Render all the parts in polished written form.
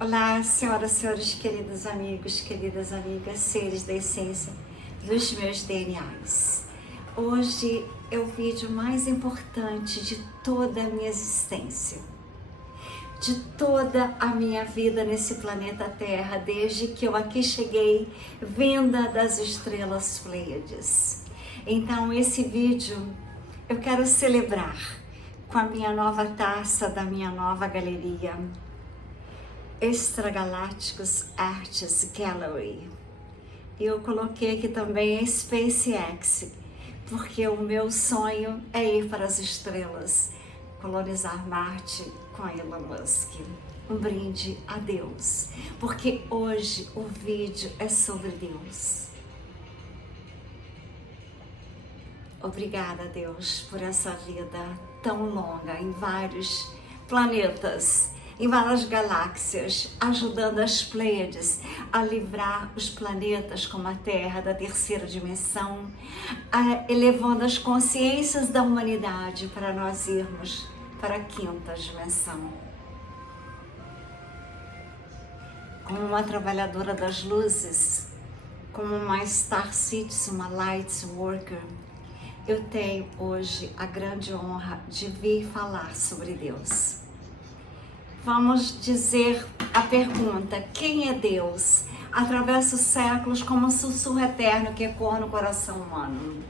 Olá, senhoras e senhores, queridos amigos, queridas amigas, seres da essência dos meus DNAs. Hoje é o vídeo mais importante de toda a minha existência, de toda a minha vida nesse planeta Terra, desde que eu aqui cheguei, vinda das estrelas Pleiades. Então, esse vídeo eu quero celebrar com a minha nova taça da minha nova galeria, Extragalácticos Arts Gallery. Eu coloquei aqui também a SpaceX, porque o meu sonho é ir para as estrelas, colonizar Marte com Elon Musk. Um brinde a Deus, porque hoje o vídeo é sobre Deus. Obrigada, Deus, por essa vida tão longa em vários planetas, em várias galáxias, ajudando as Pleiades a livrar os planetas como a Terra da terceira dimensão, elevando as consciências da humanidade para nós irmos para a quinta dimensão. Como uma trabalhadora das luzes, como uma Star Citizen, uma Light Worker, eu tenho hoje a grande honra de vir falar sobre Deus. Vamos dizer a pergunta: quem é Deus? Atravessa os séculos como um sussurro eterno que ecoa no coração humano.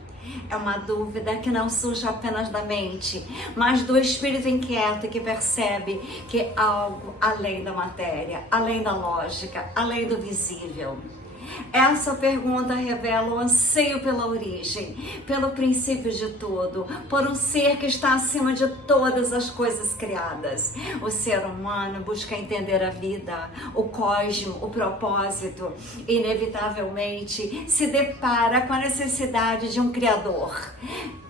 É uma dúvida que não surge apenas da mente, mas do espírito inquieto que percebe que é algo além da matéria, além da lógica, além do visível. Essa pergunta revela o anseio pela origem, pelo princípio de tudo, por um ser que está acima de todas as coisas criadas. O ser humano busca entender a vida, o cosmo, o propósito. Inevitavelmente se depara com a necessidade de um criador.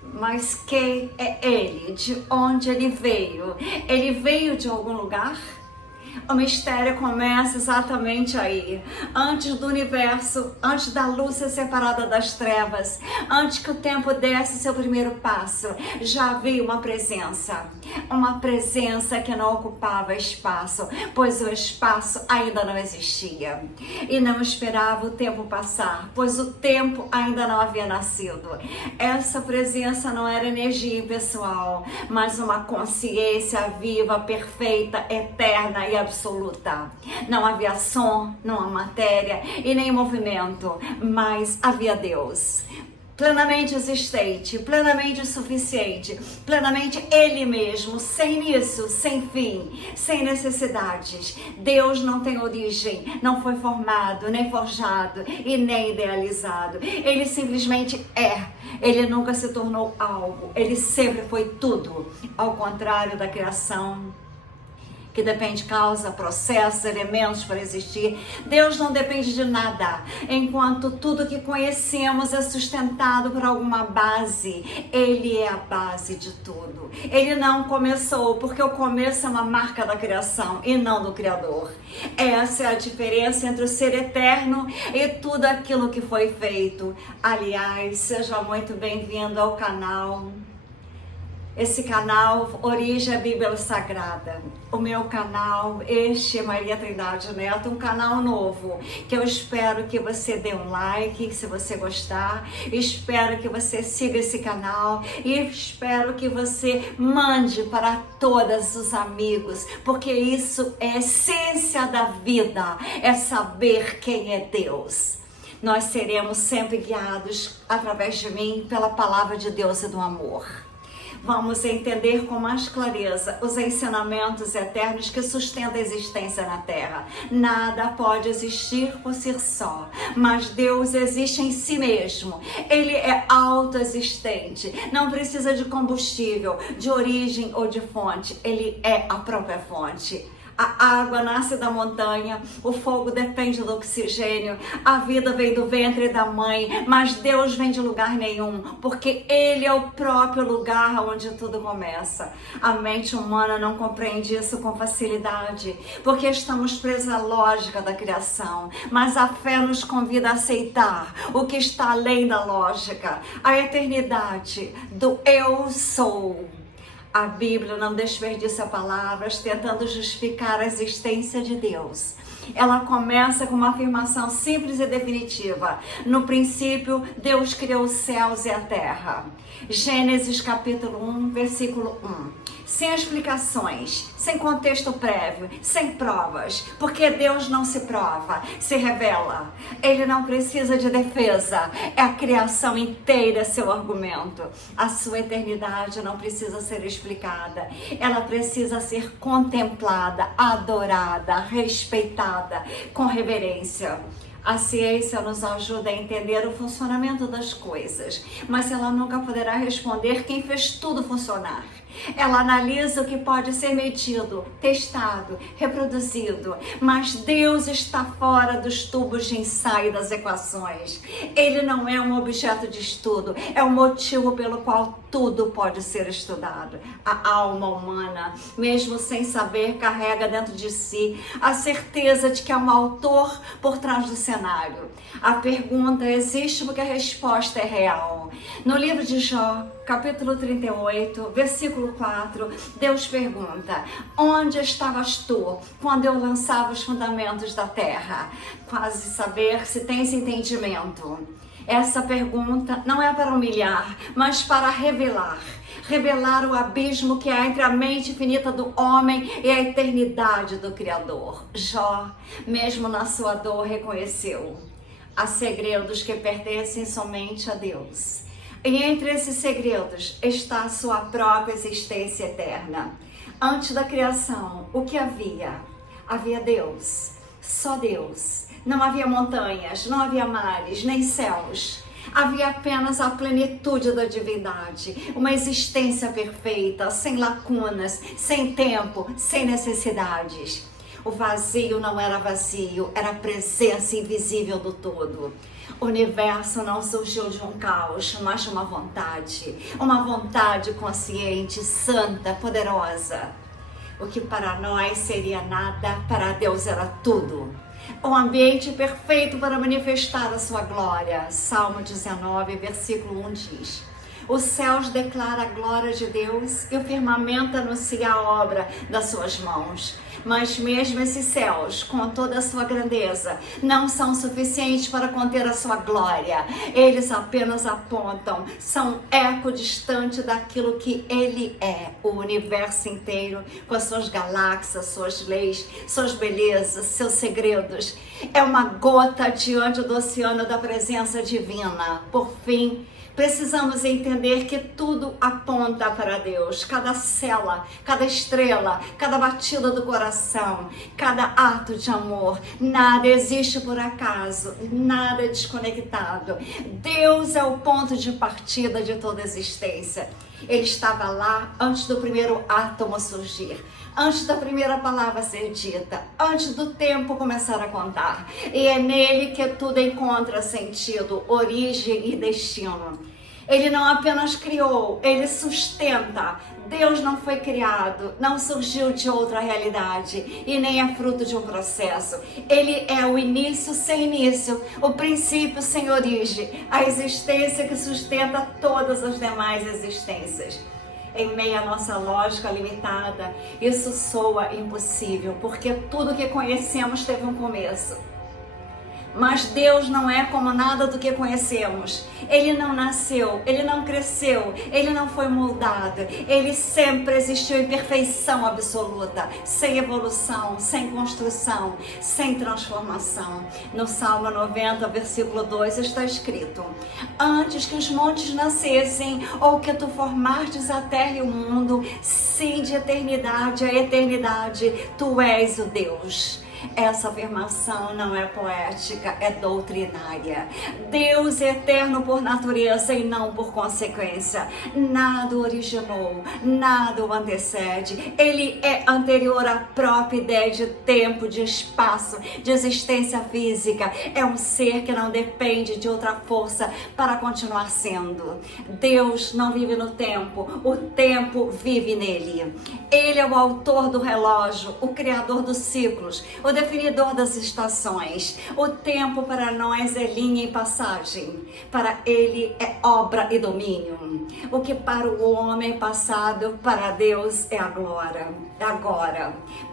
Mas quem é ele? De onde ele veio? Ele veio de algum lugar? O mistério começa exatamente aí, antes do universo, antes da luz ser separada das trevas, antes que o tempo desse seu primeiro passo, já havia uma presença que não ocupava espaço, pois o espaço ainda não existia, e não esperava o tempo passar, pois o tempo ainda não havia nascido. Essa presença não era energia impessoal, mas uma consciência viva, perfeita, eterna e absoluta. Não havia som, não havia matéria e nem movimento, mas havia Deus. Plenamente existente, plenamente suficiente, plenamente Ele mesmo, sem início, sem fim, sem necessidades. Deus não tem origem, não foi formado, nem forjado e nem idealizado. Ele simplesmente é. Ele nunca se tornou algo, Ele sempre foi tudo, ao contrário da criação, que depende de causa, processos, elementos para existir. Deus não depende de nada, enquanto tudo que conhecemos é sustentado por alguma base. Ele é a base de tudo. Ele não começou, porque o começo é uma marca da criação e não do Criador. Essa é a diferença entre o ser eterno e tudo aquilo que foi feito. Aliás, seja muito bem-vindo ao canal. Esse canal Origem à Bíblia Sagrada. O meu canal, este é Maria Trindade Neto, um canal novo, que eu espero que você dê um like, se você gostar. Espero que você siga esse canal e espero que você mande para todos os amigos, porque isso é a essência da vida, é saber quem é Deus. Nós seremos sempre guiados através de mim pela palavra de Deus e do amor. Vamos entender com mais clareza os ensinamentos eternos que sustentam a existência na Terra. Nada pode existir por si só, mas Deus existe em si mesmo. Ele é autoexistente, não precisa de combustível, de origem ou de fonte. Ele é a própria fonte. A água nasce da montanha, o fogo depende do oxigênio, a vida vem do ventre da mãe, mas Deus vem de lugar nenhum, porque Ele é o próprio lugar onde tudo começa. A mente humana não compreende isso com facilidade, porque estamos presos à lógica da criação, mas a fé nos convida a aceitar o que está além da lógica, a eternidade do Eu Sou. A Bíblia não desperdiça palavras tentando justificar a existência de Deus. Ela começa com uma afirmação simples e definitiva. No princípio, Deus criou os céus e a terra. Gênesis capítulo 1, versículo 1. Sem explicações, sem contexto prévio, sem provas, porque Deus não se prova, se revela. Ele não precisa de defesa, é a criação inteira seu argumento. A sua eternidade não precisa ser explicada, ela precisa ser contemplada, adorada, respeitada, com reverência. A ciência nos ajuda a entender o funcionamento das coisas, mas ela nunca poderá responder quem fez tudo funcionar. Ela analisa o que pode ser medido, testado, reproduzido, mas Deus está fora dos tubos de ensaio das equações. Ele não é um objeto de estudo, é o motivo pelo qual tudo pode ser estudado. A alma humana, mesmo sem saber, carrega dentro de si a certeza de que há um autor por trás do cenário. A pergunta existe porque a resposta é real. No livro de Jó, capítulo 38, versículo 4, Deus pergunta: onde estavas tu quando eu lançava os fundamentos da terra? Quase saber se tens entendimento. Essa pergunta não é para humilhar, mas para revelar. Revelar o abismo que há entre a mente infinita do homem e a eternidade do Criador. Jó, mesmo na sua dor, reconheceu: há segredos que pertencem somente a Deus. E entre esses segredos está a sua própria existência eterna. Antes da criação, o que havia? Havia Deus, só Deus. Não havia montanhas, não havia mares, nem céus. Havia apenas a plenitude da divindade, uma existência perfeita, sem lacunas, sem tempo, sem necessidades. O vazio não era vazio, era a presença invisível do todo. O universo não surgiu de um caos, mas de uma vontade consciente, santa, poderosa. O que para nós seria nada, para Deus era tudo. Um ambiente perfeito para manifestar a sua glória. Salmo 19, versículo 1 diz: os céus declaram a glória de Deus e o firmamento anuncia a obra das suas mãos. Mas mesmo esses céus, com toda a sua grandeza, não são suficientes para conter a sua glória. Eles apenas apontam, são eco distante daquilo que Ele é, o universo inteiro, com as suas galáxias, suas leis, suas belezas, seus segredos. É uma gota diante do oceano da presença divina. Por fim, precisamos entender que tudo aponta para Deus. Cada célula, cada estrela, cada batida do coração, cada ato de amor. Nada existe por acaso, nada é desconectado. Deus é o ponto de partida de toda a existência. Ele estava lá antes do primeiro átomo surgir, antes da primeira palavra ser dita, antes do tempo começar a contar. E é nele que tudo encontra sentido, origem e destino. Ele não apenas criou, ele sustenta. Deus não foi criado, não surgiu de outra realidade e nem é fruto de um processo. Ele é o início sem início, o princípio sem origem, a existência que sustenta todas as demais existências. Em meio à nossa lógica limitada, isso soa impossível, porque tudo que conhecemos teve um começo. Mas Deus não é como nada do que conhecemos. Ele não nasceu, Ele não cresceu, Ele não foi moldado. Ele sempre existiu em perfeição absoluta, sem evolução, sem construção, sem transformação. No Salmo 90, versículo 2 está escrito: antes que os montes nascessem, ou que tu formastes a terra e o mundo, sim, de eternidade a eternidade, tu és o Deus. Essa afirmação não é poética, é doutrinária. Deus é eterno por natureza e não por consequência. Nada o originou, nada o antecede. Ele é anterior à própria ideia de tempo, de espaço, de existência física. É um ser que não depende de outra força para continuar sendo. Deus não vive no tempo, o tempo vive nele. Ele é o autor do relógio, o criador dos ciclos, o o definidor das estações. O tempo para nós é linha e passagem, para ele é obra e domínio. O que para o homem é passado, para Deus é agora.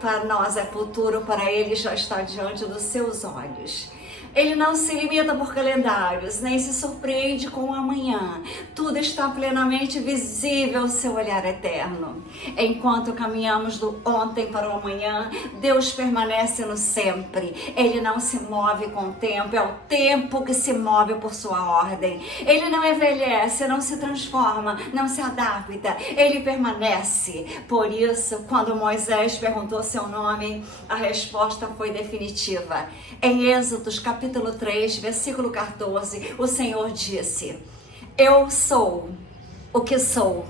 Para nós é futuro, para ele já está diante dos seus olhos. Ele não se limita por calendários, nem se surpreende com o amanhã. Tudo está plenamente visível ao seu olhar eterno. Enquanto caminhamos do ontem para o amanhã, Deus permanece no sempre. Ele não se move com o tempo, é o tempo que se move por sua ordem. Ele não envelhece, não se transforma, não se adapta, ele permanece. Por isso, quando Moisés perguntou seu nome, a resposta foi definitiva. Em Êxodos capítulo 3, versículo 14, o Senhor disse: eu sou o que sou.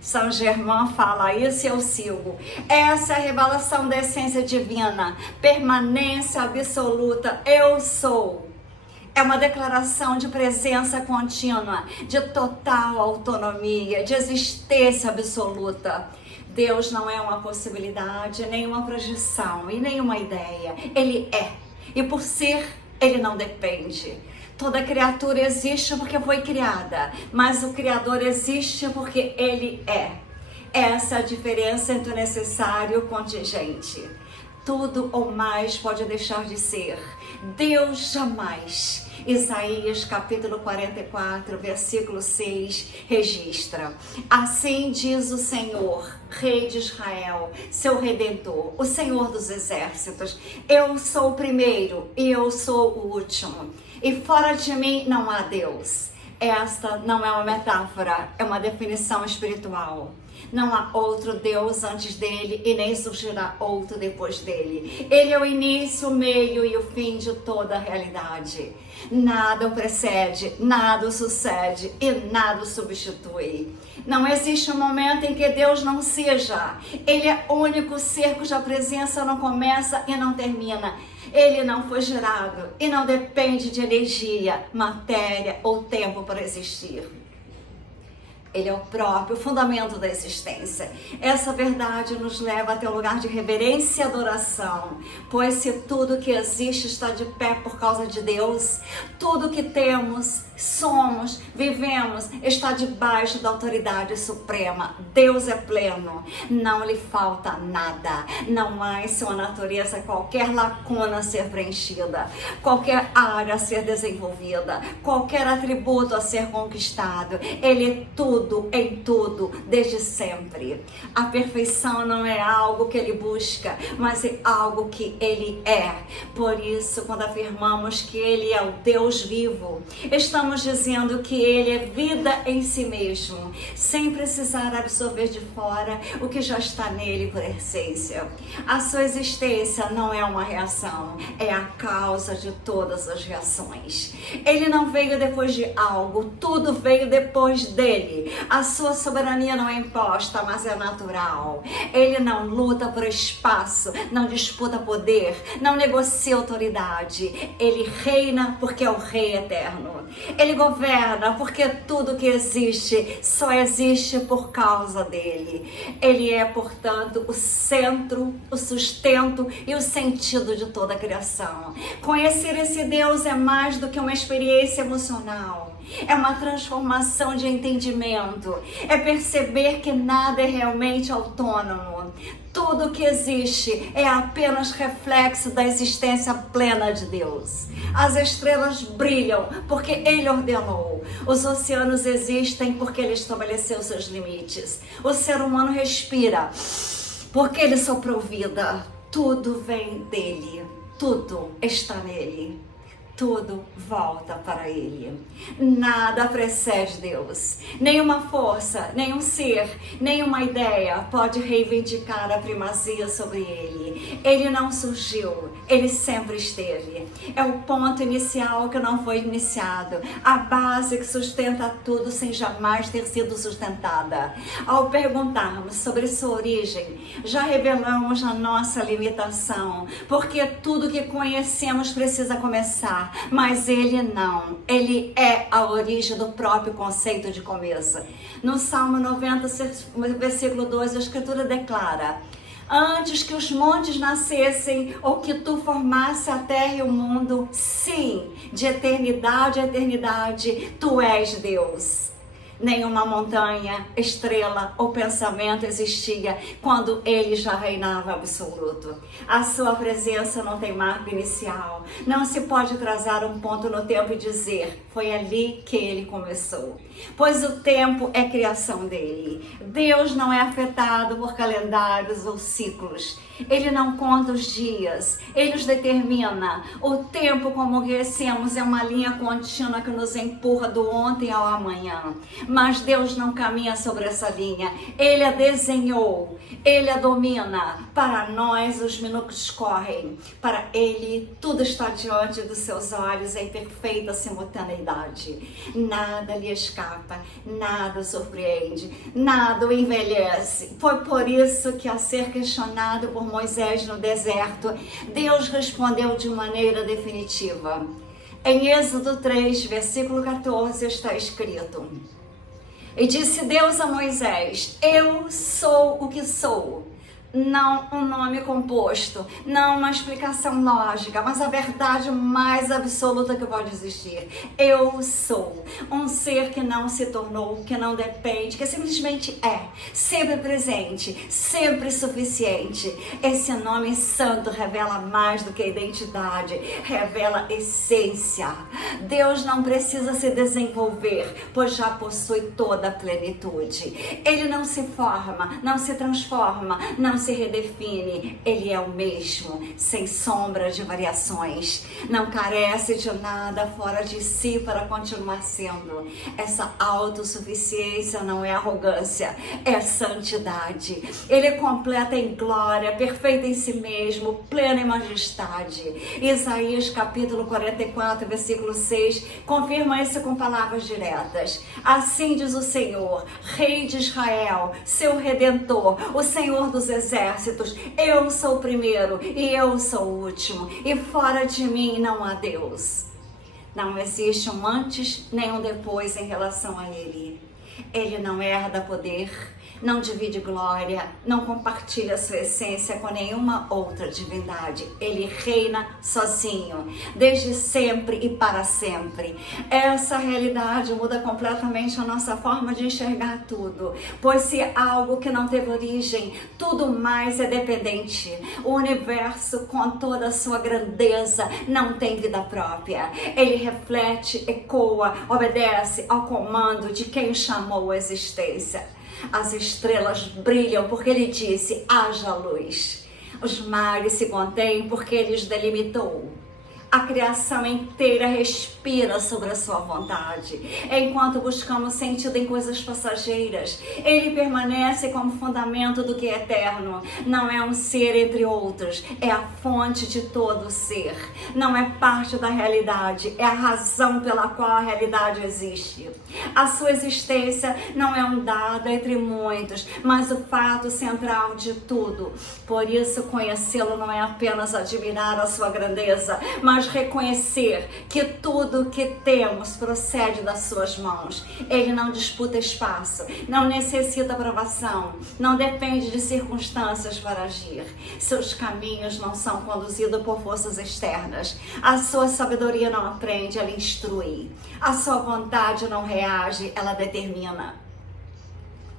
São Germain fala isso e eu sigo. Essa é a revelação da essência divina, permanência absoluta. Eu sou. É uma declaração de presença contínua, de total autonomia, de existência absoluta. Deus não é uma possibilidade, nem uma projeção e nem uma ideia. Ele é. E por ser, ele não depende. Toda criatura existe porque foi criada, mas o Criador existe porque ele é. Essa é a diferença entre o necessário e o contingente. Tudo ou mais pode deixar de ser. Deus jamais. Isaías capítulo 44, versículo 6, registra: assim diz o Senhor, Rei de Israel, seu Redentor, o Senhor dos exércitos: eu sou o primeiro e eu sou o último, e fora de mim não há Deus. Esta não é uma metáfora, é uma definição espiritual. Não há outro Deus antes dele e nem surgirá outro depois dele. Ele é o início, o meio e o fim de toda a realidade. Nada o precede, nada o sucede e nada o substitui. Não existe um momento em que Deus não seja. Ele é o único ser cuja presença não começa e não termina. Ele não foi gerado e não depende de energia, matéria ou tempo para existir. Ele é o próprio fundamento da existência. Essa verdade nos leva até o lugar de reverência e adoração, pois se tudo que existe está de pé por causa de Deus, tudo que temos, somos, vivemos, está debaixo da autoridade suprema. Deus é pleno, não lhe falta nada, não há em sua natureza qualquer lacuna a ser preenchida, qualquer área a ser desenvolvida, qualquer atributo a ser conquistado. Ele é tudo em tudo, desde sempre. A perfeição não é algo que ele busca, mas é algo que ele é. Por isso, quando afirmamos que ele é o Deus vivo, estamos dizendo que ele é vida em si mesmo, sem precisar absorver de fora o que já está nele por essência. A sua existência não é uma reação, é a causa de todas as reações. Ele não veio depois de algo, tudo veio depois dele. A sua soberania não é imposta, mas é natural. Ele não luta por espaço, não disputa poder, não negocia autoridade. Ele reina porque é o Rei eterno. Ele governa porque tudo que existe só existe por causa dele. Ele é, portanto, o centro, o sustento e o sentido de toda a criação. Conhecer esse Deus é mais do que uma experiência emocional. É uma transformação de entendimento. É perceber que nada é realmente autônomo. Tudo que existe é apenas reflexo da existência plena de Deus. As estrelas brilham porque Ele ordenou. Os oceanos existem porque Ele estabeleceu seus limites. O ser humano respira porque Ele soprou vida. Tudo vem dEle. Tudo está nele. Tudo volta para Ele. Nada precede Deus. Nenhuma força, nenhum ser, nenhuma ideia pode reivindicar a primazia sobre Ele. Ele não surgiu, Ele sempre esteve. É o ponto inicial que não foi iniciado. A base que sustenta tudo sem jamais ter sido sustentada. Ao perguntarmos sobre sua origem, já revelamos a nossa limitação, porque tudo que conhecemos precisa começar. Mas ele não, ele é a origem do próprio conceito de começo. No Salmo 90, versículo 2, a Escritura declara: Antes que os montes nascessem ou que tu formasse a terra e o mundo, sim, de eternidade a eternidade, tu és Deus. Nenhuma montanha, estrela ou pensamento existia quando ele já reinava absoluto. A sua presença não tem marco inicial. Não se pode traçar um ponto no tempo e dizer, foi ali que ele começou. Pois o tempo é criação dele. Deus não é afetado por calendários ou ciclos. Ele não conta os dias, ele os determina. O tempo, como conhecemos, é uma linha contínua que nos empurra do ontem ao amanhã. Mas Deus não caminha sobre essa linha. Ele a desenhou, ele a domina. Para nós, os minutos correm. Para ele, tudo está diante dos seus olhos em perfeita simultaneidade. Nada lhe escapa, nada o surpreende, nada o envelhece. Foi por isso que, ao ser questionado por Moisés no deserto, Deus respondeu de maneira definitiva. Em Êxodo 3, versículo 14, está escrito: E disse Deus a Moisés, eu sou o que sou. Não um nome composto, não uma explicação lógica, mas a verdade mais absoluta que pode existir. Eu sou um ser que não se tornou, que não depende, que simplesmente é, sempre presente, sempre suficiente. Esse nome santo revela mais do que identidade, revela essência. Deus não precisa se desenvolver, pois já possui toda a plenitude. Ele não se forma, não se transforma, não se redefine, ele é o mesmo, sem sombra de variações, não carece de nada fora de si para continuar sendo. Essa autossuficiência não é arrogância, é santidade. Ele é completo em glória, perfeito em si mesmo, pleno em majestade. Isaías capítulo 44, versículo 6, confirma isso com palavras diretas. Assim diz o Senhor, Rei de Israel, seu Redentor, o Senhor dos exércitos, eu sou o primeiro e eu sou o último, e fora de mim não há Deus. Não existe um antes nem um depois em relação a ele. Ele não herda poder, não divide glória, não compartilha sua essência com nenhuma outra divindade. Ele reina sozinho, desde sempre e para sempre. Essa realidade muda completamente a nossa forma de enxergar tudo, pois se algo que não teve origem, tudo mais é dependente. O universo, com toda a sua grandeza, não tem vida própria. Ele reflete, ecoa, obedece ao comando de quem o chamou à existência. As estrelas brilham porque ele disse, haja luz. Os mares se contêm porque ele os delimitou. A criação inteira respira sobre a sua vontade. Enquanto buscamos sentido em coisas passageiras, ele permanece como fundamento do que é eterno. Não é um ser entre outros, é a fonte de todo ser. Não é parte da realidade, é a razão pela qual a realidade existe. A sua existência não é um dado entre muitos, mas o fato central de tudo. Por isso, conhecê-lo não é apenas admirar a sua grandeza, mas reconhecer que tudo o que temos procede das suas mãos. Ele não disputa espaço, não necessita aprovação, não depende de circunstâncias para agir. Seus caminhos não são conduzidos por forças externas. A sua sabedoria não aprende, ela instrui. A sua vontade não reage, ela determina.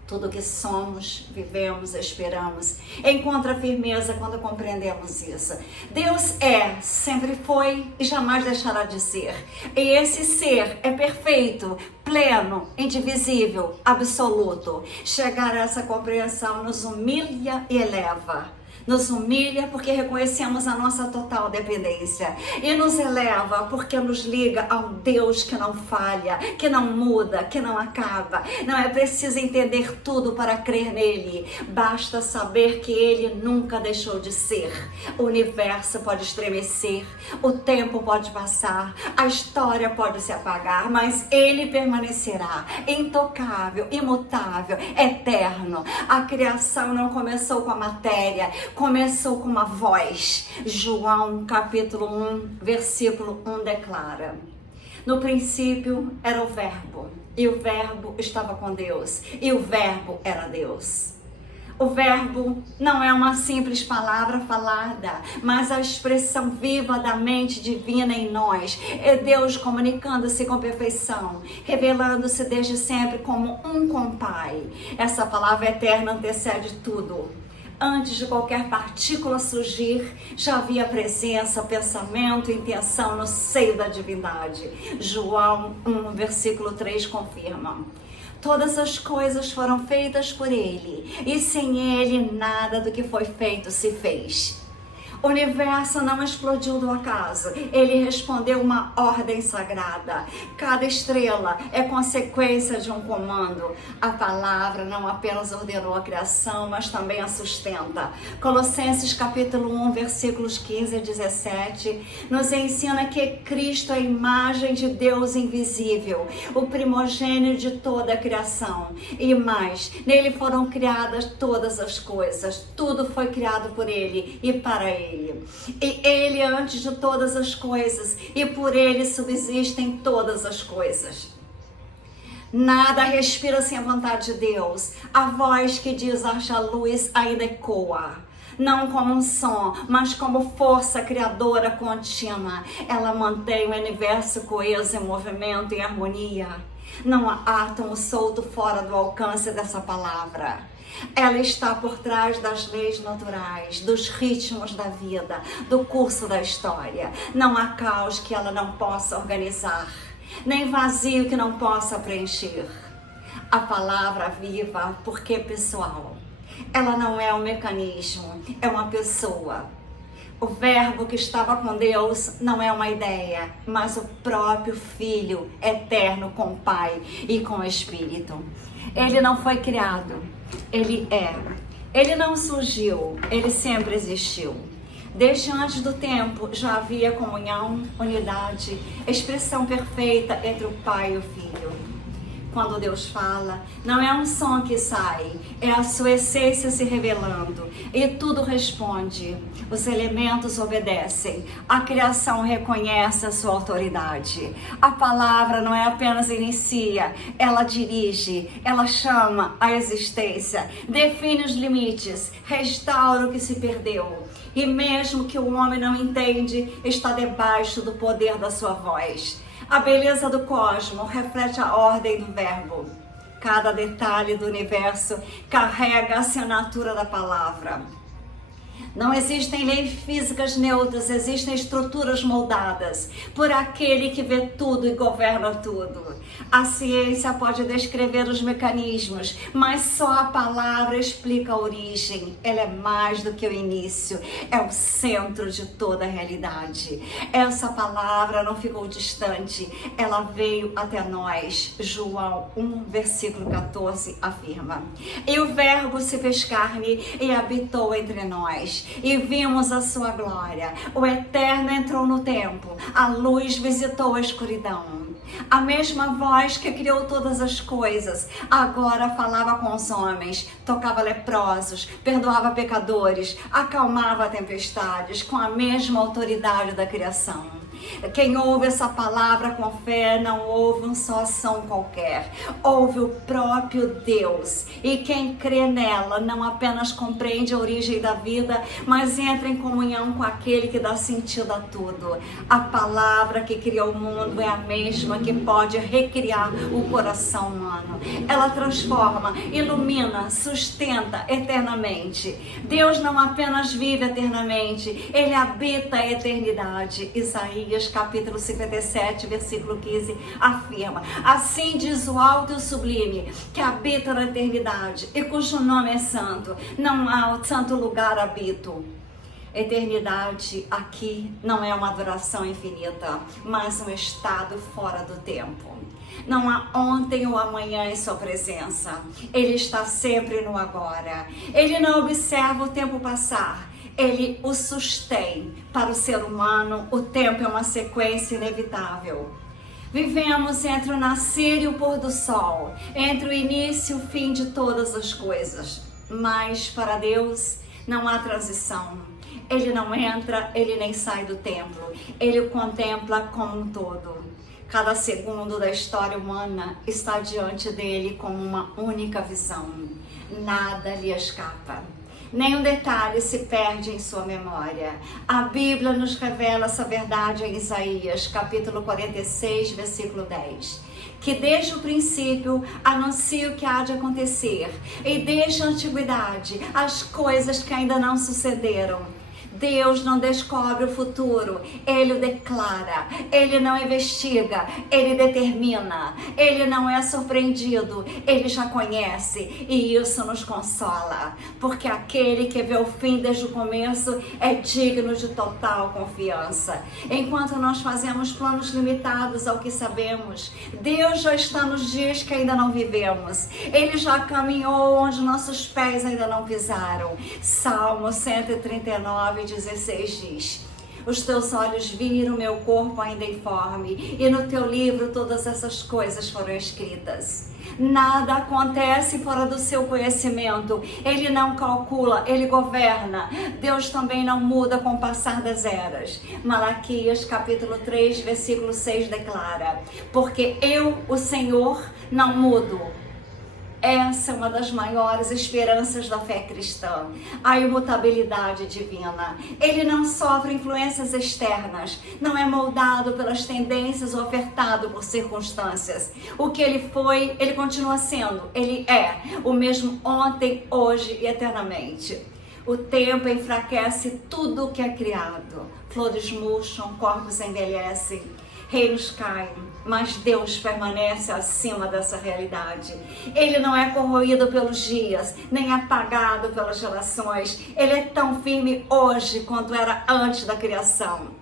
Tudo que somos, vivemos, esperamos, encontra firmeza quando compreendemos isso. Deus é, sempre foi e jamais deixará de ser. E esse ser é perfeito, pleno, indivisível, absoluto. Chegar a essa compreensão nos humilha e eleva. Nos humilha porque reconhecemos a nossa total dependência e nos eleva porque nos liga ao Deus que não falha, que não muda, que não acaba. Não é preciso entender tudo para crer nele, basta saber que ele nunca deixou de ser. O universo pode estremecer, o tempo pode passar, a história pode se apagar, mas ele permanecerá intocável, imutável, eterno. A criação não começou com a matéria, começou com uma voz. João capítulo 1, versículo 1 declara: no princípio era o verbo, e o verbo estava com Deus, e o verbo era Deus. O verbo não é uma simples palavra falada, mas a expressão viva da mente divina em nós. É Deus comunicando-se com perfeição, revelando-se desde sempre como um com o Pai. Essa palavra eterna antecede tudo. Antes de qualquer partícula surgir, já havia presença, pensamento, intenção no seio da divindade. João 1, versículo 3 confirma. Todas as coisas foram feitas por Ele, e sem Ele nada do que foi feito se fez. O universo não explodiu do acaso, ele respondeu uma ordem sagrada. Cada estrela é consequência de um comando. A palavra não apenas ordenou a criação, mas também a sustenta. Colossenses capítulo 1, versículos 15 a 17, nos ensina que Cristo é a imagem de Deus invisível, o primogênito de toda a criação. E mais, nele foram criadas todas as coisas, tudo foi criado por Ele e para Ele. E Ele é antes de todas as coisas, e por Ele subsistem todas as coisas. Nada respira sem a vontade de Deus. A voz que diz haja luz ainda ecoa. Não como um som, mas como força criadora contínua. Ela mantém o universo coeso em movimento e harmonia. Não há átomo solto fora do alcance dessa palavra. Ela está por trás das leis naturais, dos ritmos da vida, do curso da história. Não há caos que ela não possa organizar, nem vazio que não possa preencher. A palavra viva, porque é pessoal. Ela não é um mecanismo, é uma pessoa. O verbo que estava com Deus não é uma ideia, mas o próprio Filho eterno com o Pai e com o Espírito. Ele não foi criado, ele é. Ele não surgiu, ele sempre existiu. Desde antes do tempo já havia comunhão, unidade, expressão perfeita entre o Pai e o Filho. Quando Deus fala, não é um som que sai, é a sua essência se revelando e tudo responde. Os elementos obedecem, a criação reconhece a sua autoridade. A palavra não é apenas inicia, ela dirige, ela chama a existência, define os limites, restaura o que se perdeu. E mesmo que o homem não entende, está debaixo do poder da sua voz. A beleza do cosmos reflete a ordem do verbo. Cada detalhe do universo carrega a assinatura da palavra. Não existem leis físicas neutras, existem estruturas moldadas por aquele que vê tudo e governa tudo. A ciência pode descrever os mecanismos, mas só a palavra explica a origem. Ela é mais do que o início, é o centro de toda a realidade. Essa palavra não ficou distante, ela veio até nós. João 1, versículo 14 afirma: E o verbo se fez carne e habitou entre nós. E vimos a sua glória. O Eterno entrou no tempo. A luz visitou a escuridão. A mesma voz que criou todas as coisas agora falava com os homens, tocava leprosos, perdoava pecadores, acalmava tempestades com a mesma autoridade da criação. Quem ouve essa palavra com fé não ouve um só som qualquer, ouve o próprio Deus. E quem crê nela não apenas compreende a origem da vida, mas entra em comunhão com aquele que dá sentido a tudo. A palavra que criou o mundo é a mesma que pode recriar o coração humano. Ela transforma, ilumina, sustenta eternamente. Deus não apenas vive eternamente, Ele habita a eternidade. Isaías capítulo 57, versículo 15 afirma: Assim diz o alto e o sublime, que habita na eternidade e cujo nome é santo. Não há o santo lugar habito. Eternidade aqui não é uma duração infinita, mas um estado fora do tempo. Não há ontem ou amanhã em sua presença. Ele está sempre no agora. Ele não observa o tempo passar. Ele o sustém. Para o ser humano, o tempo é uma sequência inevitável. Vivemos entre o nascer e o pôr do sol, entre o início e o fim de todas as coisas. Mas para Deus não há transição. Ele não entra, ele nem sai do templo. Ele o contempla como um todo. Cada segundo da história humana está diante dele como uma única visão. nada lhe escapa. Nenhum detalhe se perde em sua memória. A Bíblia nos revela essa verdade em Isaías, capítulo 46, versículo 10. Que desde o princípio anuncia o que há de acontecer, e desde a antiguidade as coisas que ainda não sucederam. Deus não descobre o futuro, Ele o declara. Ele não investiga, Ele determina. Ele não é surpreendido, Ele já conhece, e isso nos consola, porque aquele que vê o fim desde o começo é digno de total confiança. Enquanto nós fazemos planos limitados ao que sabemos, Deus já está nos dias que ainda não vivemos. Ele já caminhou onde nossos pés ainda não pisaram. Salmo 139, 16 diz: os teus olhos viram meu corpo ainda informe, e no teu livro todas essas coisas foram escritas. Nada acontece fora do seu conhecimento. Ele não calcula, Ele governa. Deus também não muda com o passar das eras. Malaquias capítulo 3, versículo 6 declara: porque eu, o Senhor, não mudo. Essa é uma das maiores esperanças da fé cristã, a imutabilidade divina. Ele não sofre influências externas, não é moldado pelas tendências ou ofertado por circunstâncias. O que ele foi, ele continua sendo. Ele é o mesmo ontem, hoje e eternamente. O tempo enfraquece tudo o que é criado. Flores murcham, corpos envelhecem, reinos caem, mas Deus permanece acima dessa realidade. Ele não é corroído pelos dias, nem apagado pelas gerações. Ele é tão firme hoje quanto era antes da criação.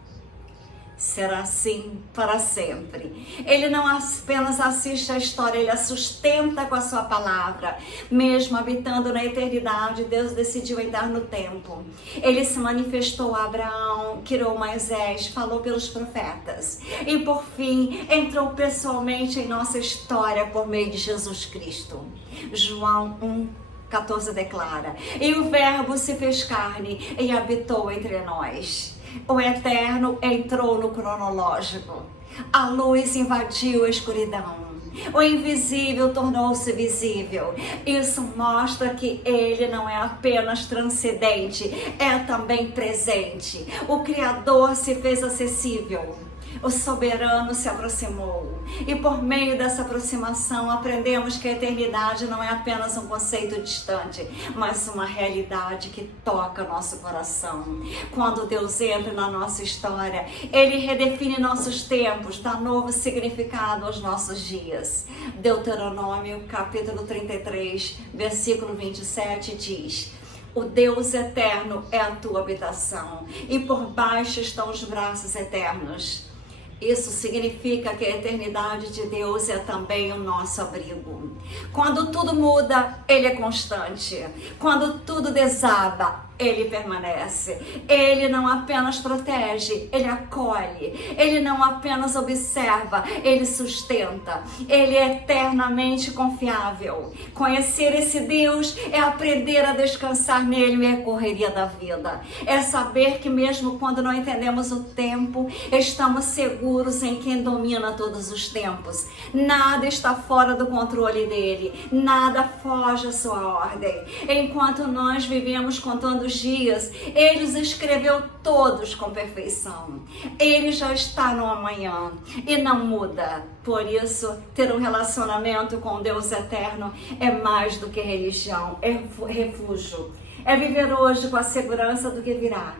Será assim para sempre. Ele não apenas assiste à história, Ele a sustenta com a sua palavra. Mesmo habitando na eternidade, Deus decidiu entrar no tempo. Ele se manifestou a Abraão, criou Moisés, falou pelos profetas. E por fim, entrou pessoalmente em nossa história por meio de Jesus Cristo. João 1,14 declara: e o Verbo se fez carne e habitou entre nós. O eterno entrou no cronológico. A luz invadiu a escuridão. O invisível tornou-se visível. Isso mostra que Ele não é apenas transcendente, é também presente. O Criador se fez acessível. O soberano se aproximou. E por meio dessa aproximação aprendemos que a eternidade não é apenas um conceito distante, mas uma realidade que toca nosso coração. Quando Deus entra na nossa história, Ele redefine nossos tempos, dá novo significado aos nossos dias. Deuteronômio capítulo 33, versículo 27 diz: o Deus eterno é a tua habitação, e por baixo estão os braços eternos. Isso significa que a eternidade de Deus é também o nosso abrigo. Quando tudo muda, Ele é constante. Quando tudo desaba, Ele permanece. Ele não apenas protege, Ele acolhe. Ele não apenas observa, Ele sustenta. Ele é eternamente confiável. Conhecer esse Deus é aprender a descansar nele e a correria da vida. É saber que mesmo quando não entendemos o tempo, estamos seguros em quem domina todos os tempos. Nada está fora do controle dele. Nada foge à sua ordem. Enquanto nós vivemos contando os dias, Ele os escreveu todos com perfeição. Ele já está no amanhã e não muda. Por isso, ter um relacionamento com Deus eterno é mais do que religião, é refúgio. É viver hoje com a segurança do que virá.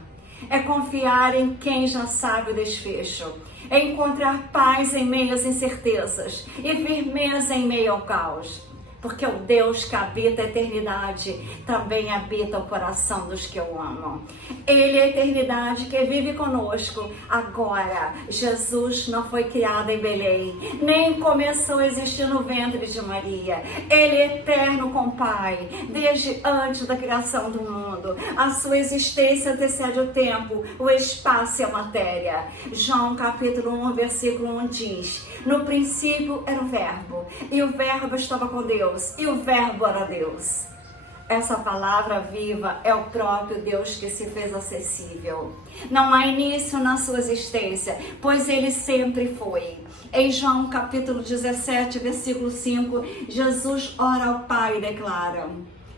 É confiar em quem já sabe o desfecho. É encontrar paz em meio às incertezas e firmeza em meio ao caos. Porque o Deus que habita a eternidade também habita o coração dos que o amam. Ele é a eternidade que vive conosco agora. Jesus não foi criado em Belém, nem começou a existir no ventre de Maria. Ele é eterno com o Pai, desde antes da criação do mundo. A sua existência antecede o tempo, o espaço e a matéria. João capítulo 1, versículo 1 diz: no princípio era o Verbo, e o Verbo estava com Deus, e o Verbo era Deus. Essa palavra viva é o próprio Deus que se fez acessível. Não há início na sua existência, pois Ele sempre foi. Em João capítulo 17, versículo 5, Jesus ora ao Pai e declara: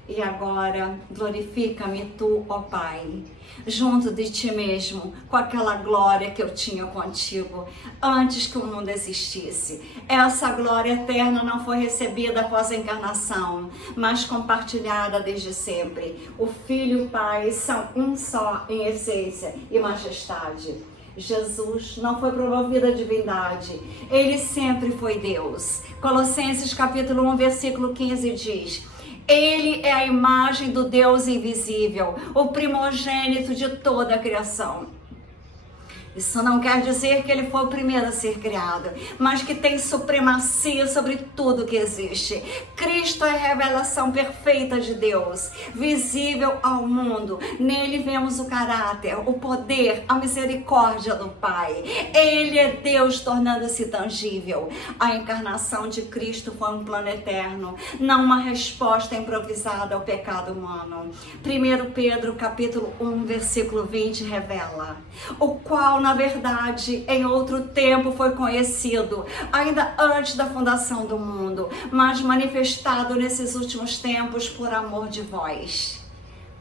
E agora, glorifica-me tu, ó Pai, junto de ti mesmo, com aquela glória que eu tinha contigo, antes que o mundo existisse. Essa glória eterna não foi recebida após a encarnação, mas compartilhada desde sempre. O Filho e o Pai são um só em essência e majestade. Jesus não foi promovido à divindade, ele sempre foi Deus. Colossenses capítulo 1, versículo 15 diz: Ele é a imagem do Deus invisível, o primogênito de toda a criação. Isso não quer dizer que ele foi o primeiro a ser criado, mas que tem supremacia sobre tudo que existe. Cristo é a revelação perfeita de Deus, visível ao mundo. Nele vemos o caráter, o poder, a misericórdia do Pai. Ele é Deus tornando-se tangível. A encarnação de Cristo foi um plano eterno, não uma resposta improvisada ao pecado humano. 1 Pedro capítulo 1, versículo 20 revela: o qual na verdade, em outro tempo foi conhecido, ainda antes da fundação do mundo, mas manifestado nesses últimos tempos por amor de vós.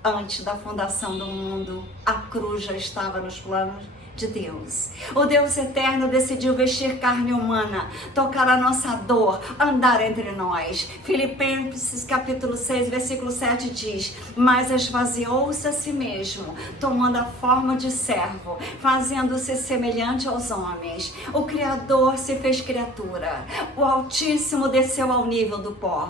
Antes da fundação do mundo, a cruz já estava nos planos de Deus. O Deus eterno decidiu vestir carne humana, tocar a nossa dor, andar entre nós. Filipenses capítulo 6, versículo 7 diz: mas esvaziou-se a si mesmo, tomando a forma de servo, fazendo-se semelhante aos homens. O Criador se fez criatura. O Altíssimo desceu ao nível do pó.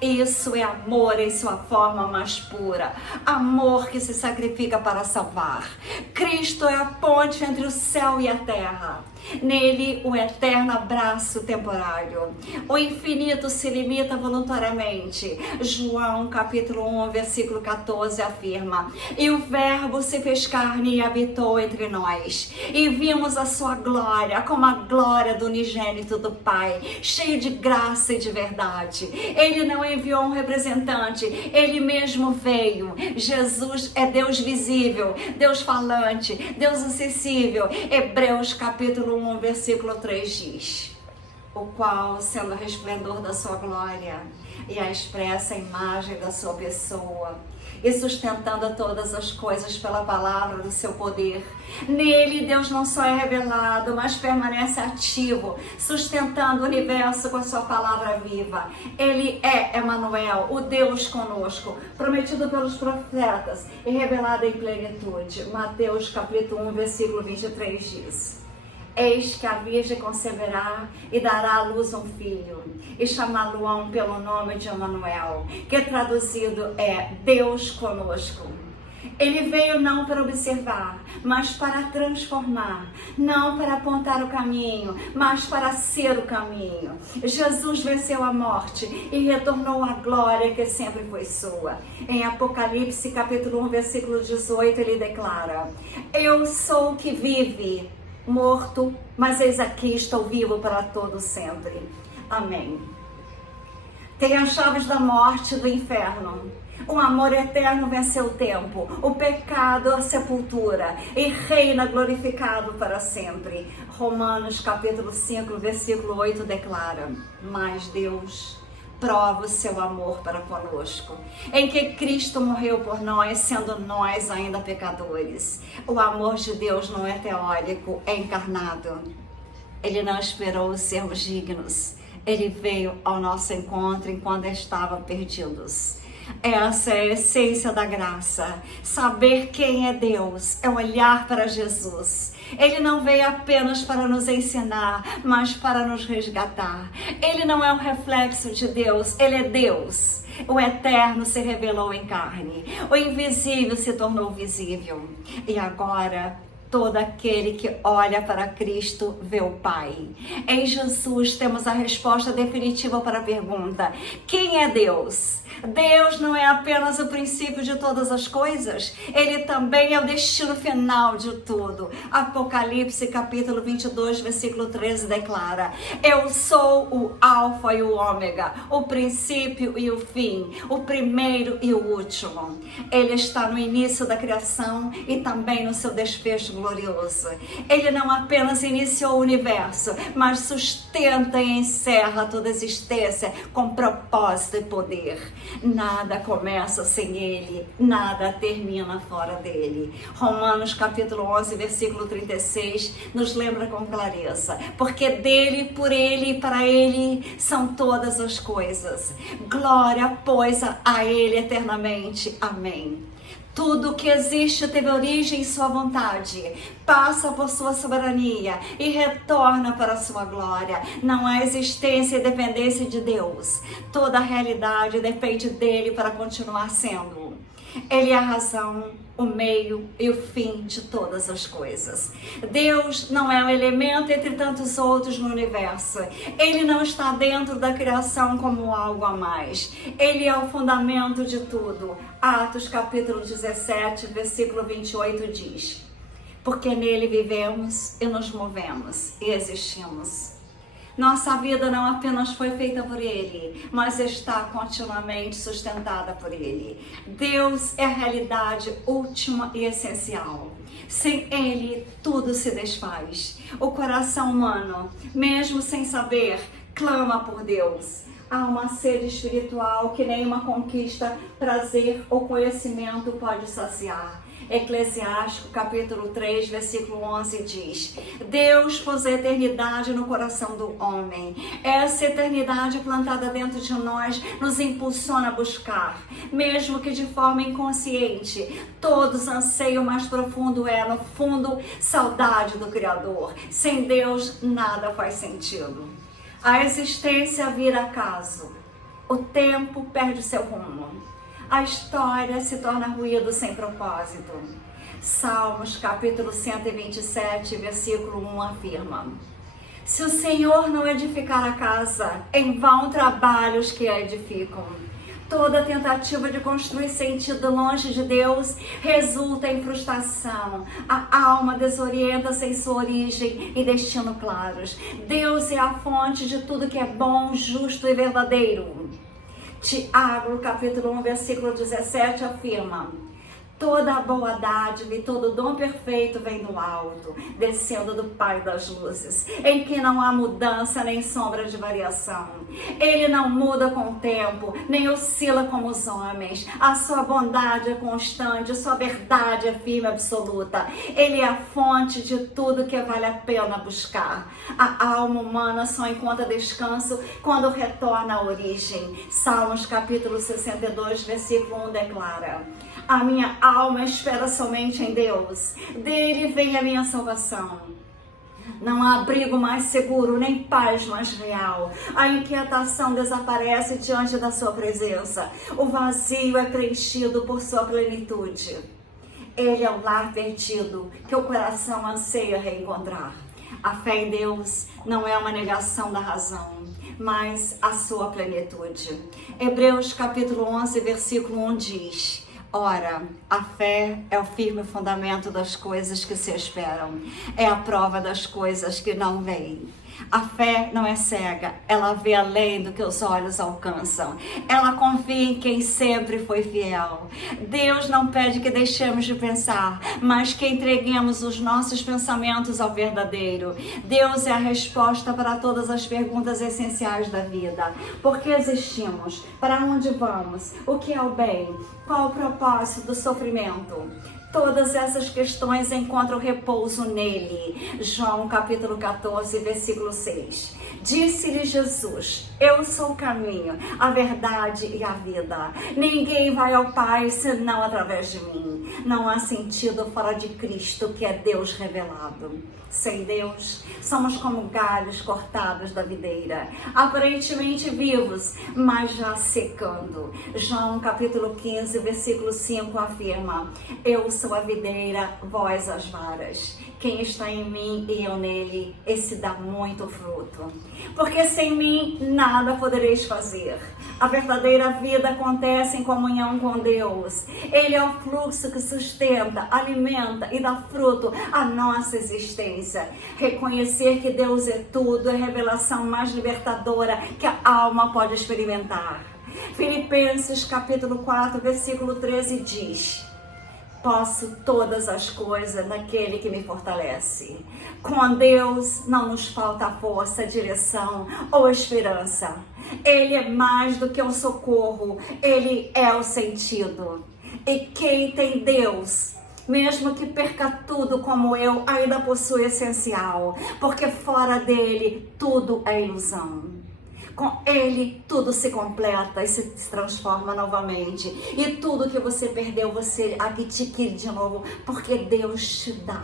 Isso é amor em sua forma mais pura, amor que se sacrifica para salvar. Cristo é a ponte entre o céu e a terra. Nele, o eterno abraço temporário. O infinito se limita voluntariamente. João capítulo 1, versículo 14 afirma: e o Verbo se fez carne e habitou entre nós. E vimos a sua glória, como a glória do unigênito do Pai, cheio de graça e de verdade. Ele não enviou um representante, ele mesmo veio. Jesus é Deus visível, Deus falante, Deus acessível. Hebreus capítulo 1, versículo 3 diz: o qual, sendo o resplendor da sua glória e a expressa imagem da sua pessoa, e sustentando todas as coisas pela palavra do seu poder, nele Deus não só é revelado, mas permanece ativo, sustentando o universo com a sua palavra viva. Ele é Emanuel, o Deus conosco, prometido pelos profetas e revelado em plenitude. Mateus capítulo 1, versículo 23 diz: eis que a Virgem conceberá e dará à luz um filho, e chamá-lo-ão pelo nome de Emanuel, que traduzido é Deus conosco. Ele veio não para observar, mas para transformar, não para apontar o caminho, mas para ser o caminho. Jesus venceu a morte e retornou à glória que sempre foi sua. Em Apocalipse capítulo 1, versículo 18, ele declara: eu sou o que vive, morto, mas eis aqui estou vivo para todo sempre. Amém. Tem as chaves da morte e do inferno. O amor eterno venceu o tempo, o pecado a sepultura, e reina glorificado para sempre. Romanos capítulo 5, versículo 8 declara: mas Deus prova o seu amor para conosco, em que Cristo morreu por nós, sendo nós ainda pecadores. O amor de Deus não é teórico, é encarnado. Ele não esperou sermos dignos. Ele veio ao nosso encontro enquanto estavam perdidos. Essa é a essência da graça. Saber quem é Deus é olhar para Jesus. Ele não veio apenas para nos ensinar, mas para nos resgatar. Ele não é um reflexo de Deus, ele é Deus. O eterno se revelou em carne. O invisível se tornou visível. E agora, todo aquele que olha para Cristo vê o Pai. Em Jesus temos a resposta definitiva para a pergunta: quem é Deus? Deus não é apenas o princípio de todas as coisas, ele também é o destino final de tudo. Apocalipse capítulo 22, versículo 13 declara: eu sou o alfa e o ômega, o princípio e o fim, o primeiro e o último. Ele está no início da criação e também no seu desfecho glorioso. Ele não apenas iniciou o universo, mas sustenta e encerra toda a existência com propósito e poder. Nada começa sem Ele, nada termina fora dele. Romanos capítulo 11, versículo 36, nos lembra com clareza. Porque dele, por ele e para ele são todas as coisas. Glória, pois, a ele eternamente. Amém. Tudo que existe teve origem em sua vontade, passa por sua soberania e retorna para a sua glória. Não há existência e dependência de Deus. Toda a realidade depende dele para continuar sendo. Ele é a razão, o meio e o fim de todas as coisas. Deus não é um elemento entre tantos outros no universo. Ele não está dentro da criação como algo a mais. Ele é o fundamento de tudo. Atos capítulo 17, versículo 28 diz: porque nele vivemos e nos movemos e existimos. Nossa vida não apenas foi feita por Ele, mas está continuamente sustentada por Ele. Deus é a realidade última e essencial. Sem Ele, tudo se desfaz. O coração humano, mesmo sem saber, clama por Deus. Há uma sede espiritual que nenhuma conquista, prazer ou conhecimento pode saciar. Eclesiástico capítulo 3, versículo 11 diz: Deus pôs a eternidade no coração do homem. Essa eternidade plantada dentro de nós nos impulsiona a buscar, mesmo que de forma inconsciente. Todos anseiam mais profundo é, no fundo, saudade do Criador. Sem Deus, nada faz sentido. A existência vira acaso. O tempo perde seu rumo. A história se torna ruído sem propósito. Salmos capítulo 127, versículo 1 afirma: se o Senhor não edificar a casa, em vão trabalham os que a edificam. Toda tentativa de construir sentido longe de Deus resulta em frustração. A alma desorienta sem sua origem e destino claros. Deus é a fonte de tudo que é bom, justo e verdadeiro. Tiago, capítulo 1, versículo 17, afirma: toda a boa dádiva e todo dom perfeito vem do alto, descendo do Pai das luzes, em que não há mudança nem sombra de variação. Ele não muda com o tempo, nem oscila como os homens. A sua bondade é constante, sua verdade é firme e absoluta. Ele é a fonte de tudo que vale a pena buscar. A alma humana só encontra descanso quando retorna à origem. Salmos capítulo 62, versículo 1 declara: a minha alma espera somente em Deus, dele vem a minha salvação. Não há abrigo mais seguro, nem paz mais real. A inquietação desaparece diante da sua presença. O vazio é preenchido por sua plenitude. Ele é o lar perdido que o coração anseia reencontrar. A fé em Deus não é uma negação da razão, mas a sua plenitude. Hebreus capítulo 11, versículo 1 diz: ora, a fé é o firme fundamento das coisas que se esperam, é a prova das coisas que não veem. A fé não é cega, ela vê além do que os olhos alcançam. Ela confia em quem sempre foi fiel. Deus não pede que deixemos de pensar, mas que entreguemos os nossos pensamentos ao verdadeiro. Deus é a resposta para todas as perguntas essenciais da vida. Por que existimos? Para onde vamos? O que é o bem? Qual o propósito do sofrimento? Todas essas questões encontram repouso nele. João capítulo 14, versículo 6. Disse-lhe Jesus: eu sou o caminho, a verdade e a vida. Ninguém vai ao Pai senão através de mim. Não há sentido fora de Cristo, que é Deus revelado. Sem Deus, somos como galhos cortados da videira, aparentemente vivos, mas já secando. João capítulo 15, versículo 5 afirma: eu sou a videira, vós as varas. Quem está em mim e eu nele, esse dá muito fruto. Porque sem mim nada podereis fazer. A verdadeira vida acontece em comunhão com Deus. Ele é o fluxo que sustenta, alimenta e dá fruto à nossa existência. Reconhecer que Deus é tudo é a revelação mais libertadora que a alma pode experimentar. Filipenses capítulo 4, versículo 13 diz: Posso todas as coisas naquele que me fortalece. Com Deus não nos falta força, direção ou esperança. Ele é mais do que um socorro, Ele é o sentido. E quem tem Deus, mesmo que perca tudo como eu, ainda possui o essencial, porque fora dele tudo é ilusão. Com Ele, tudo se completa e se transforma novamente. E tudo que você perdeu, você adquire de novo, porque Deus te dá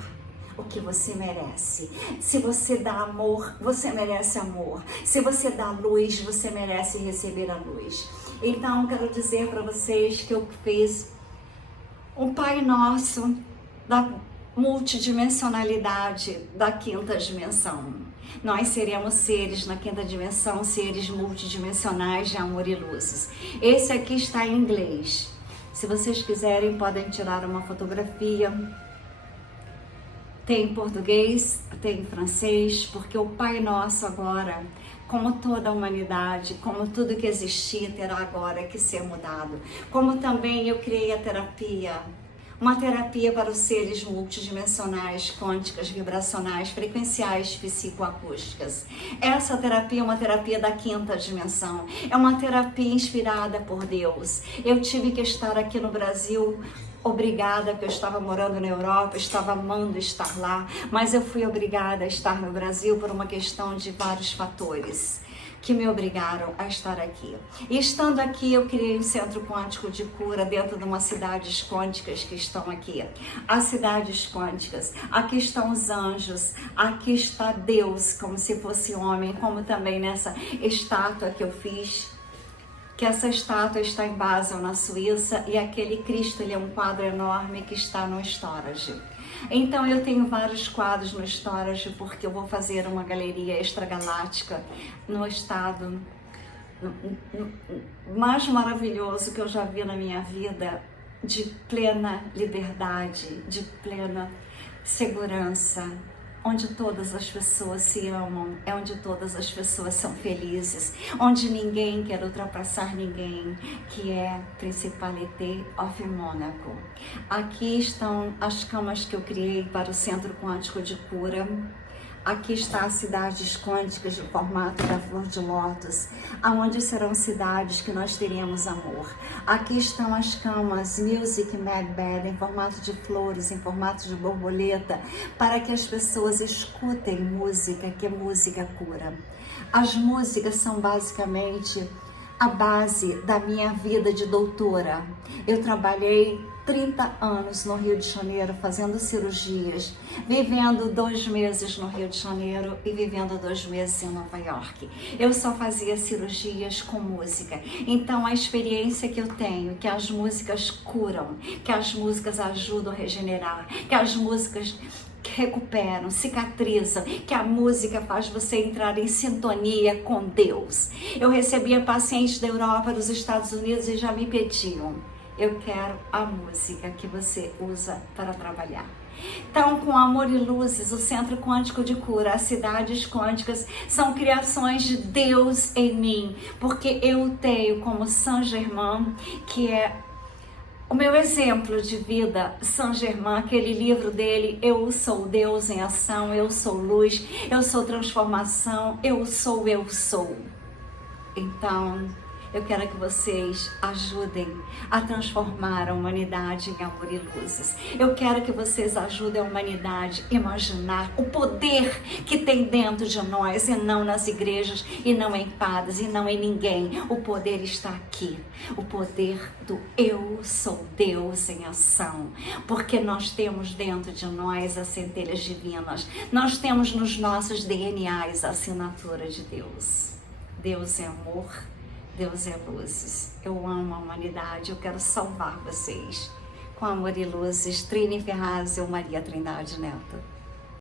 o que você merece. Se você dá amor, você merece amor. Se você dá luz, você merece receber a luz. Então, quero dizer para vocês que eu fiz um Pai Nosso da multidimensionalidade da quinta dimensão. Nós seremos seres na quinta dimensão, seres multidimensionais de amor e luzes. Esse aqui está em inglês. Se vocês quiserem, podem tirar uma fotografia. Tem em português, tem em francês, porque o Pai Nosso agora, como toda a humanidade, como tudo que existia, terá agora que ser mudado. Como também eu criei a terapia, uma terapia para os seres multidimensionais, quânticas, vibracionais, frequenciais, psicoacústicas. Essa terapia é uma terapia da quinta dimensão, é uma terapia inspirada por Deus. Eu tive que estar aqui no Brasil, obrigada, porque eu estava morando na Europa, estava amando estar lá, mas eu fui obrigada a estar no Brasil por uma questão de vários fatores que me obrigaram a estar aqui. E estando aqui, eu criei um centro quântico de cura dentro de umas cidades quânticas que estão aqui. As cidades quânticas, aqui estão os anjos, aqui está Deus, como se fosse homem, como também nessa estátua que eu fiz, que essa estátua está em Basel, na Suíça, e aquele Cristo, ele é um quadro enorme que está no storage. Então eu tenho vários quadros no storage, porque eu vou fazer uma galeria extragaláctica no estado mais maravilhoso que eu já vi na minha vida, de plena liberdade, de plena segurança, onde todas as pessoas se amam, é onde todas as pessoas são felizes, onde ninguém quer ultrapassar ninguém, que é Principalité of Monaco. Aqui estão as camas que eu criei para o Centro Quântico de Cura. Aqui está as cidades quânticas de formato da flor de lótus, aonde serão cidades que nós teremos amor. Aqui estão as camas Music Mad Bed em formato de flores, em formato de borboleta, para que as pessoas escutem música, que música cura. As músicas são basicamente a base da minha vida de doutora. Eu trabalhei 30 anos no Rio de Janeiro fazendo cirurgias, vivendo 2 meses no Rio de Janeiro e vivendo 2 meses em Nova York. Eu só fazia cirurgias com música. Então a experiência que eu tenho, que as músicas curam, que as músicas ajudam a regenerar, que as músicas recuperam, cicatrizam, que a música faz você entrar em sintonia com Deus. Eu recebia pacientes da Europa, dos Estados Unidos e já me pediam: eu quero a música que você usa para trabalhar. Então, com Amor e Luzes, o Centro Quântico de Cura, as cidades quânticas são criações de Deus em mim, porque eu tenho como Saint-Germain, que é o meu exemplo de vida, Saint-Germain, aquele livro dele, eu sou Deus em ação, eu sou luz, eu sou transformação, eu sou. Então, eu quero que vocês ajudem a transformar a humanidade em amor e luzes. Eu quero que vocês ajudem a humanidade a imaginar o poder que tem dentro de nós, e não nas igrejas, e não em padres, e não em ninguém. O poder está aqui. O poder do eu sou Deus em ação. Porque nós temos dentro de nós as centelhas divinas. Nós temos nos nossos DNAs a assinatura de Deus. Deus é amor. Deus é luzes. Eu amo a humanidade, eu quero salvar vocês. Com Amor e Luzes, Trini Ferraz e Maria Trindade Neto.